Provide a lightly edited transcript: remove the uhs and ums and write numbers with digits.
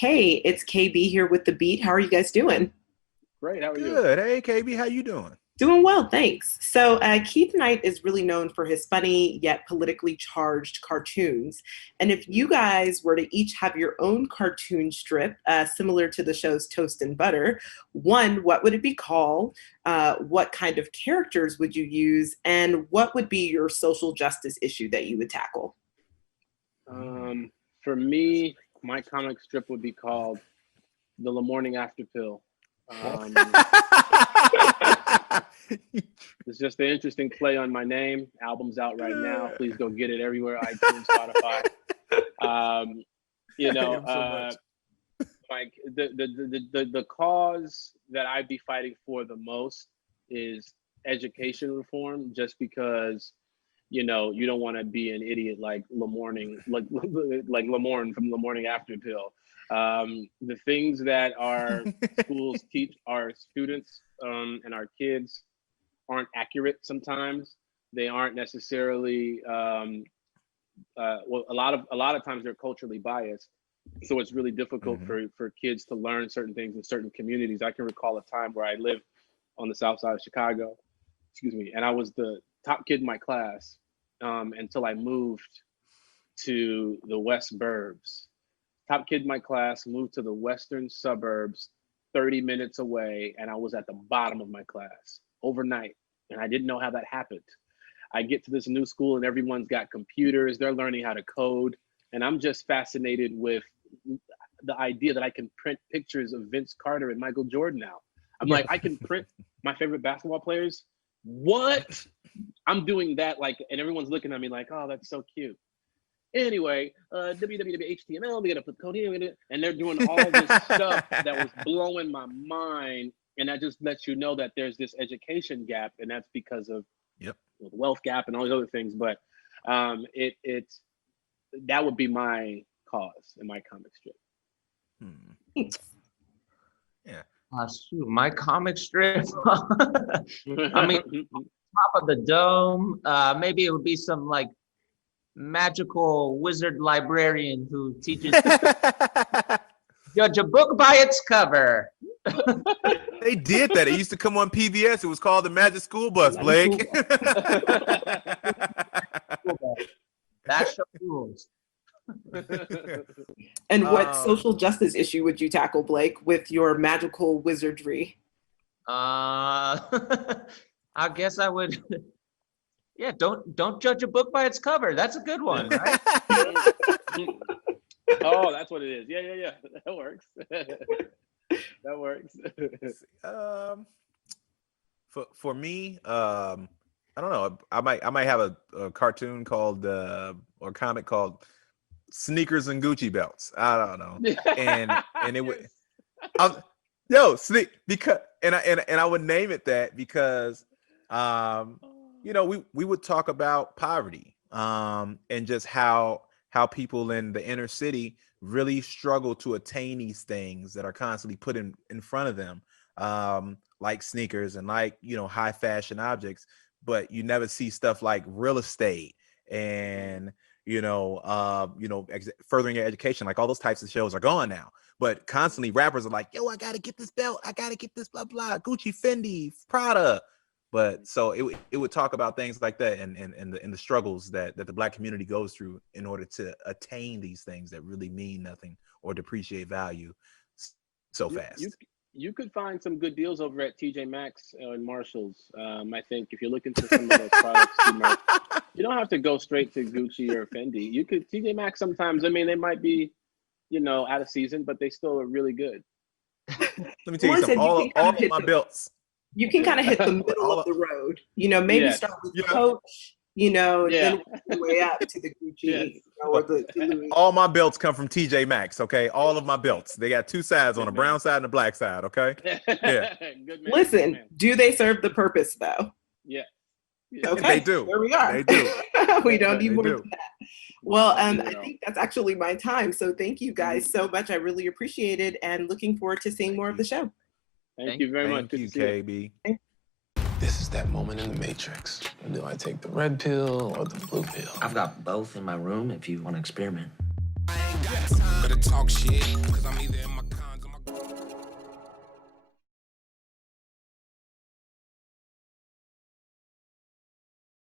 Hey, it's KB here with The Beat. How are you guys doing? Great. How are you? Good. Hey, KB, how you doing? Doing well, thanks. So, Keith Knight is really known for his funny yet politically charged cartoons. And if you guys were to each have your own cartoon strip, similar to the show's Toast and Butter, one, what would it be called? What kind of characters would you use? And what would be your social justice issue that you would tackle? For me, my comic strip would be called The Lamorne After Pill. It's just an interesting play on my name. Album's out right now. Please go get it everywhere. iTunes, Spotify. Like the cause that I'd be fighting for the most is education reform. Just because you don't want to be an idiot like Lamorne, like Lamorne from Lamorne After Pill. The things that our schools teach our students and our kids aren't accurate sometimes. They aren't necessarily a lot of times they're culturally biased. So it's really difficult for kids to learn certain things in certain communities. I can recall a time where I lived on the south side of Chicago, and I was the top kid in my class until I moved to the West Burbs. Top kid in my class, moved to the western suburbs, 30 minutes away, and I was at the bottom of my class overnight, and I didn't know how that happened. I get to this new school and everyone's got computers, they're learning how to code, and I'm just fascinated with the idea that I can print pictures of Vince Carter and Michael Jordan now. I'm like, I can print my favorite basketball players? What? I'm doing that, and everyone's looking at me like, oh, that's so cute. Anyway, www.html, we gotta put code here, and they're doing all this stuff that was blowing my mind, and that just lets you know that there's this education gap, and that's because of the wealth gap and all these other things. But it's that would be my cause in my comic strip. Yeah. Shoot, my comic strip. I mean, top of the dome. Maybe it would be some magical wizard librarian who teaches judge a book by its cover. They did that. It used to come on PBS. It was called the Magic School Bus, Blake. That's the rules. And what social justice issue would you tackle, Blake, with your magical wizardry? I guess I would. Yeah, don't judge a book by its cover. That's a good one, right? Oh, that's what it is. Yeah. That works. That works. For me, I don't know. I might have a cartoon called or comic called Sneakers and Gucci Belts. I don't know. And it would because I would name it that because we would talk about poverty and just how people in the inner city really struggle to attain these things that are constantly put in front of them, like sneakers and high fashion objects, but you never see stuff like real estate and furthering your education. Like all those types of shows are gone now, but constantly rappers are like, yo, I gotta get this belt, I gotta get this blah blah, Gucci, Fendi, Prada. But so it would talk about things like that and the struggles that the Black community goes through in order to attain these things that really mean nothing or depreciate value so fast. You could find some good deals over at TJ Maxx and Marshalls. I think if you're looking for some of those products, you don't have to go straight to Gucci or Fendi. You could TJ Maxx sometimes. I mean, they might be, out of season, but they still are really good. Let me tell you something. All of my belts. You can kind of hit the middle of the road, maybe start with the Coach, then work your way up to the Gucci or the Louis. All my belts come from TJ Maxx, okay? All of my belts. They got two sides on a brown side and a black side, okay? Yeah. Good man. Listen, do they serve the purpose though? Yeah. Okay. They do. There we are. They do. We don't need more do. than that. Well, I think that's actually my time. So thank you guys so much. I really appreciate it and looking forward to seeing more of the show. Thank you very much. Thank you, KB. This is that moment in the Matrix. Do I take the red pill or the blue pill? I've got both in my room if you want to experiment. I ain't got time. talk shit, cause I'm either in my